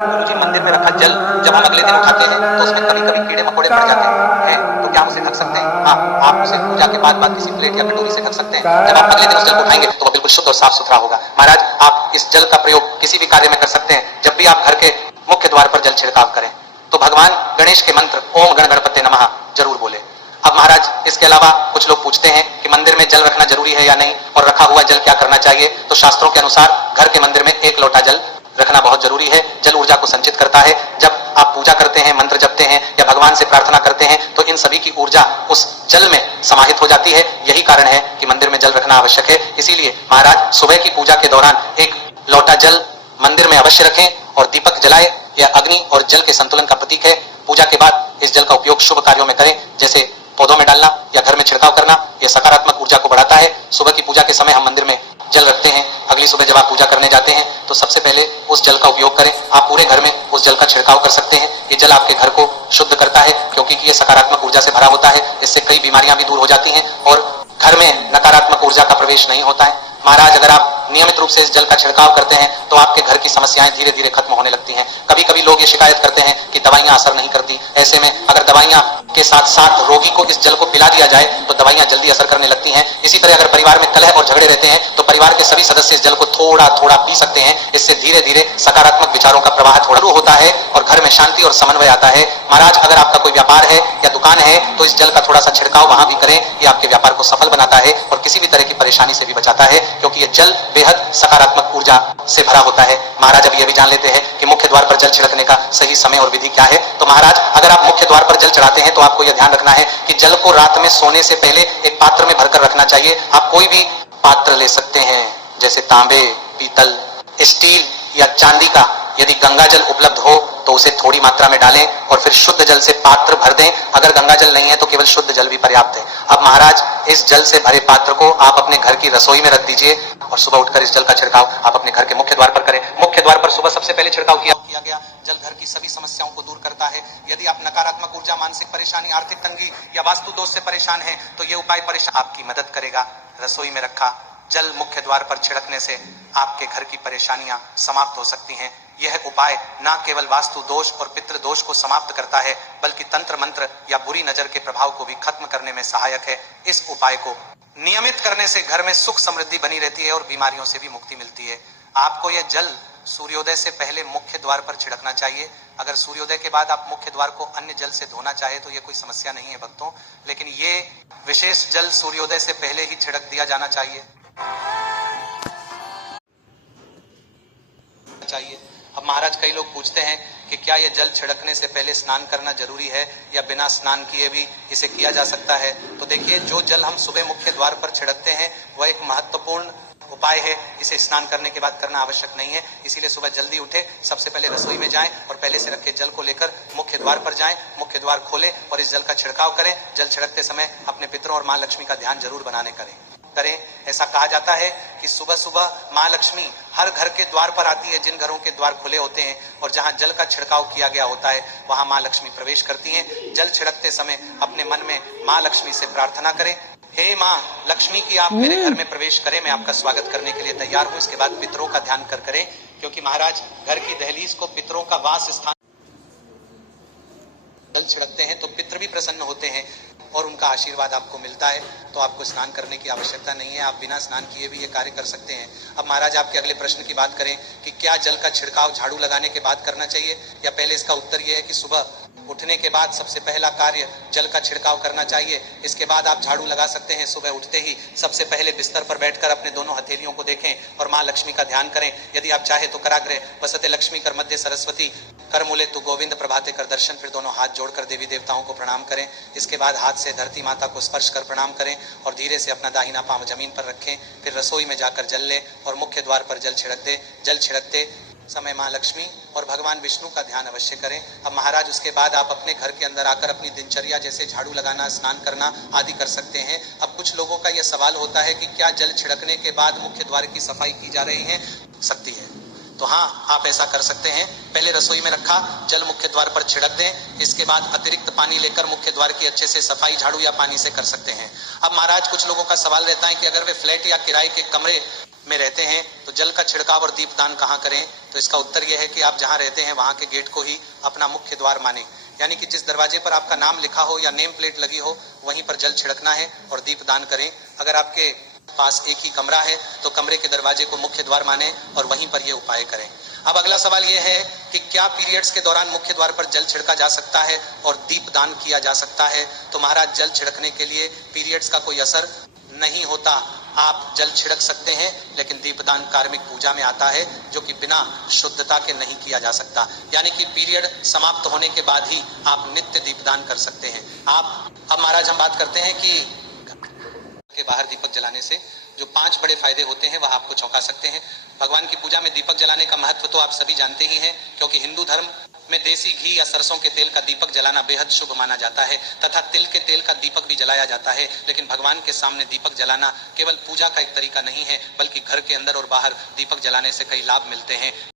गुरुजी मंदिर में रखा जल जब हम अगले दिन उठाते हैं तो उसमें कभी कभी कीड़े मकोड़े पड़ जाते हैं, तो क्या हम उसे ढक सकते हैं? हाँ, आप उसे पूजा के बाद किसी प्लेट या कटोरी से ढक सकते हैं। जब आप अगले दिन उस जल को उठाएंगे तो वह बिल्कुल शुद्ध और साफ सुथरा होगा। महाराज, आप इस जल का प्रयोग किसी भी कार्य में कर सकते हैं। जब भी आप घर के मुख्य द्वार पर जल छिड़काव करें तो भगवान गणेश के मंत्र ओम गण गणपते नमः जरूर बोले। अब महाराज, इसके अलावा कुछ लोग पूछते हैं कि मंदिर में जल रखना जरूरी है या नहीं, और रखा हुआ जल क्या करना चाहिए। तो शास्त्रों के अनुसार घर के मंदिर में 1 लोटा जल रखना बहुत जरूरी है। जल ऊर्जा को संचित करता है। जब आप पूजा करते हैं, मंत्र जपते हैं या भगवान से प्रार्थना करते हैं तो इन सभी की ऊर्जा उस जल में समाहित हो जाती है। यही कारण है कि मंदिर में जल रखना आवश्यक है। इसीलिए महाराज, सुबह की पूजा के दौरान 1 लोटा जल मंदिर में अवश्य रखें और दीपक जलाए। यह अग्नि और जल के संतुलन का प्रतीक है। पूजा के बाद इस जल का उपयोग शुभ कार्यों में करें, जैसे पौधों में डालना या घर में छिड़काव करना। यह सकारात्मक ऊर्जा को बढ़ाता है। सुबह की पूजा के समय हम मंदिर में जल रखते हैं। अगली सुबह जब आप पूजा करने जाते हैं तो सबसे पहले उस जल का उपयोग करें। आप पूरे घर में उस जल का छिड़काव कर सकते हैं। ये जल आपके घर को शुद्ध करता है, क्योंकि ये सकारात्मक ऊर्जा से भरा होता है। इससे कई बीमारियां भी दूर हो जाती हैं और घर में नकारात्मक ऊर्जा का प्रवेश नहीं होता है। महाराज, अगर आप नियमित रूप से इस जल का छिड़काव करते हैं तो आपके घर की समस्याएं धीरे धीरे खत्म होने लगती हैं। कभी कभी लोग ये शिकायत करते हैं कि दवाइयां असर नहीं करती। ऐसे में अगर दवाइयां के साथ साथ रोगी को इस जल को पिला दिया जाए तो दवाइयां जल्दी असर करने लगती हैं। इसी तरह अगर परिवार में कलह और झगड़े रहते हैं तो परिवार के सभी सदस्य इस जल को थोड़ा थोड़ा पी सकते हैं। इससे धीरे धीरे सकारात्मक विचारों का प्रवाह थोड़ा होता है और घर में शांति और समन्वय आता है। महाराज, अगर आपका कोई व्यापार है या दुकान है तो इस जल का थोड़ा सा छिड़काव वहां भी करें। ये आपके व्यापार को सफल बनाता है और किसी भी तरह की परेशानी से भी बचाता है, क्योंकि यह जल बेहद सकारात्मक ऊर्जा से भरा होता है। महाराज, अब यह भी जान लेते हैं कि मुख्य द्वार पर जल छिड़कने का सही समय और विधि क्या है। तो महाराज, अगर आप मुख्य द्वार पर जल चढ़ाते हैं तो आपको यह ध्यान रखना है कि जल को रात में सोने से पहले एक पात्र में भरकर रखना चाहिए। आप कोई भी पात्र ले सकते हैं, जैसे तांबे, पीतल, स्टील या चांदी का। यदि गंगा जल उपलब्ध हो तो उसे थोड़ी मात्रा में डालें और फिर शुद्ध जल से पात्र भर दें। अगर गंगा जल नहीं है तो केवल शुद्ध जल भी पर्याप्त है। अब महाराज, इस जल से भरे पात्र को आप अपने घर की रसोई में रख दीजिए और सुबह उठकर इस जल का छिड़काव आप अपने घर के मुख्य द्वार पर करें। मुख्य द्वार पर सुबह सबसे पहले छिड़काव किया गया जल घर की सभी समस्याओं को दूर करता है। यदि आप नकारात्मक ऊर्जा, मानसिक परेशानी, आर्थिक तंगी या वास्तु दोष से परेशान हैं तो ये उपाय आपकी मदद करेगा। रसोई में रखा जल मुख्य द्वार पर छिड़कने से आपके घर की परेशानियां समाप्त हो सकती हैं। यह उपाय न केवल वास्तु दोष और पितृ दोष को समाप्त करता है, बल्कि तंत्र मंत्र या बुरी नजर के प्रभाव को भी खत्म करने में सहायक है। इस उपाय को नियमित करने से घर में सुख समृद्धि बनी रहती है और बीमारियों से भी मुक्ति मिलती है। आपको यह जल सूर्योदय से पहले मुख्य द्वार पर छिड़कना चाहिए। अगर सूर्योदय के बाद आप मुख्य द्वार को अन्य जल से धोना चाहे तो यह कोई समस्या नहीं है भक्तों, लेकिन ये विशेष जल सूर्योदय से पहले ही छिड़क दिया जाना चाहिए। अब महाराज, कई लोग पूछते हैं कि क्या यह जल छिड़कने से पहले स्नान करना जरूरी है या बिना स्नान किए भी इसे किया जा सकता है। तो देखिए, जो जल हम सुबह मुख्य द्वार पर छिड़कते हैं वह एक महत्वपूर्ण उपाय है। इसे स्नान करने के बाद करना आवश्यक नहीं है। इसीलिए सुबह जल्दी उठे, सबसे पहले रसोई में जाएं और पहले से रखे जल को लेकर मुख्य द्वार पर जाएं, मुख्य द्वार खोलें और इस जल का छिड़काव करें। जल छिड़कते समय अपने पितरों और मां लक्ष्मी का ध्यान जरूर बनाने करें। ऐसा कहा जाता है कि सुबह सुबह मां लक्ष्मी हर घर के द्वार पर आती है। जिन घरों के द्वार खुले होते हैं और जहां जल का छिड़काव किया गया होता है वहां मां लक्ष्मी प्रवेश करती हैं। जल छिड़कते समय अपने मन में मां लक्ष्मी से प्रार्थना करें, हे मां लक्ष्मी की आप मेरे घर में प्रवेश करें, मैं आपका स्वागत करने के लिए तैयार हूं। इसके बाद पितरों का ध्यान करें, क्योंकि महाराज, घर की दहलीज को पितरों का वास स्थान जल छिड़कते हैं तो पितृ भी प्रसन्न होते हैं और उनका आशीर्वाद आपको मिलता है। तो आपको स्नान करने की आवश्यकता नहीं है, आप बिना स्नान किए भी ये कार्य कर सकते हैं। अब महाराज, आपके अगले प्रश्न की बात करें कि क्या जल का छिड़काव झाड़ू लगाने के बाद करना चाहिए या पहले। इसका उत्तर यह है कि सुबह उठने के बाद सबसे पहला कार्य जल का छिड़काव करना चाहिए। इसके बाद आप झाड़ू लगा सकते हैं। सुबह उठते ही सबसे पहले बिस्तर पर बैठकर अपने दोनों हथेलियों को देखें और मां लक्ष्मी का ध्यान करें। यदि आप चाहे तो कराग्रे वसते लक्ष्मी कर मध्य सरस्वती कर मूले तु गोविंद प्रभाते कर दर्शन, फिर दोनों हाथ जोड़कर देवी देवताओं को प्रणाम करें। इसके बाद हाथ से धरती माता को स्पर्श कर प्रणाम करें और धीरे से अपना दाहिना पांव जमीन पर रखें। फिर रसोई में जाकर जल लें और मुख्य द्वार पर जल छिड़क दें। जल छिड़कते समय मां लक्ष्मी और भगवान विष्णु का ध्यान अवश्य करें। अब महाराज, उसके बाद आप अपने घर के अंदर आकर अपनी दिनचर्या जैसे झाड़ू लगाना, स्नान करना आदि कर सकते हैं। अब कुछ लोगों का यह सवाल होता है कि क्या जल छिड़कने के बाद मुख्य द्वार की सफाई की जा रही है सकती है। तो हाँ, आप ऐसा कर सकते हैं। पहले रसोई में रखा जल मुख्य द्वार पर छिड़क दें। इसके बाद अतिरिक्त पानी लेकर मुख्य द्वार की अच्छे से सफाई झाड़ू या पानी से कर सकते हैं। अब महाराज, कुछ लोगों का सवाल रहता है कि अगर वे फ्लैट या किराए के कमरे में रहते हैं तो जल का छिड़काव और दीपदान कहाँ करें? तो इसका उत्तर यह है कि आप जहाँ रहते हैं वहाँ के गेट को ही अपना मुख्य द्वार माने, यानी कि जिस दरवाजे पर आपका नाम लिखा हो या नेम प्लेट लगी हो वहीं पर जल छिड़कना है और दीपदान करें। अगर आपके पास एक ही कमरा है तो कमरे के दरवाजे को मुख्य द्वार माने और वहीं पर यह उपाय करें। अब अगला सवाल यह है कि क्या पीरियड्स के दौरान मुख्य द्वार पर जल छिड़का जा सकता है और दीपदान किया जा सकता है? तो महाराज, जल छिड़कने के लिए पीरियड्स का कोई असर नहीं होता। आप जल छिड़क सकते हैं, लेकिन दीपदान कार्मिक पूजा में आता है, जो कि बिना शुद्धता के नहीं किया जा सकता। यानी कि पीरियड समाप्त होने के बाद ही आप नित्य दीपदान कर सकते हैं। अब महाराज हम बात करते हैं कि के बाहर दीपक जलाने से जो 5 बड़े फायदे होते हैं वह आपको चौंका सकते हैं। भगवान की पूजा में दीपक जलाने का महत्व तो आप सभी जानते ही हैं, क्योंकि हिंदू धर्म में देसी घी या सरसों के तेल का दीपक जलाना बेहद शुभ माना जाता है तथा तिल के तेल का दीपक भी जलाया जाता है। लेकिन भगवान के सामने दीपक जलाना केवल पूजा का एक तरीका नहीं है, बल्कि घर के अंदर और बाहर दीपक जलाने से कई लाभ मिलते हैं।